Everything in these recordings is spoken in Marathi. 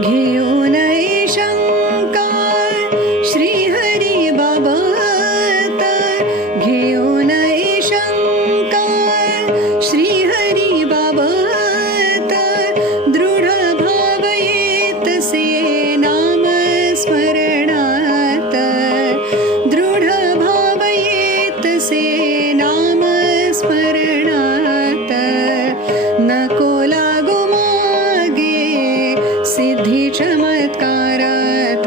घेऊन शंका श्रीहरी बाबत, घेऊन शंका श्रीहरी बाबत, दृढ भाव येतसे नाम स्मरणात, दृढ भाव येतसे नाम स्मरणात, नको लागू मागे सिद्धी चमत्कारात,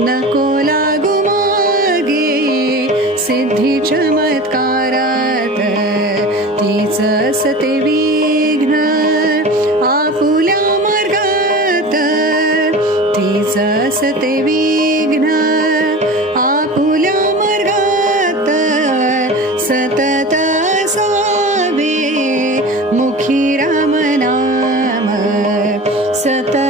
नको लागू मागे सिद्धी चमत्कारात, तीच असते विघ्न आपुल्या मार्गात, तीच असते विघ्न आपुल्या मार्गात, सतत असावे मुखी राम नाम, सतत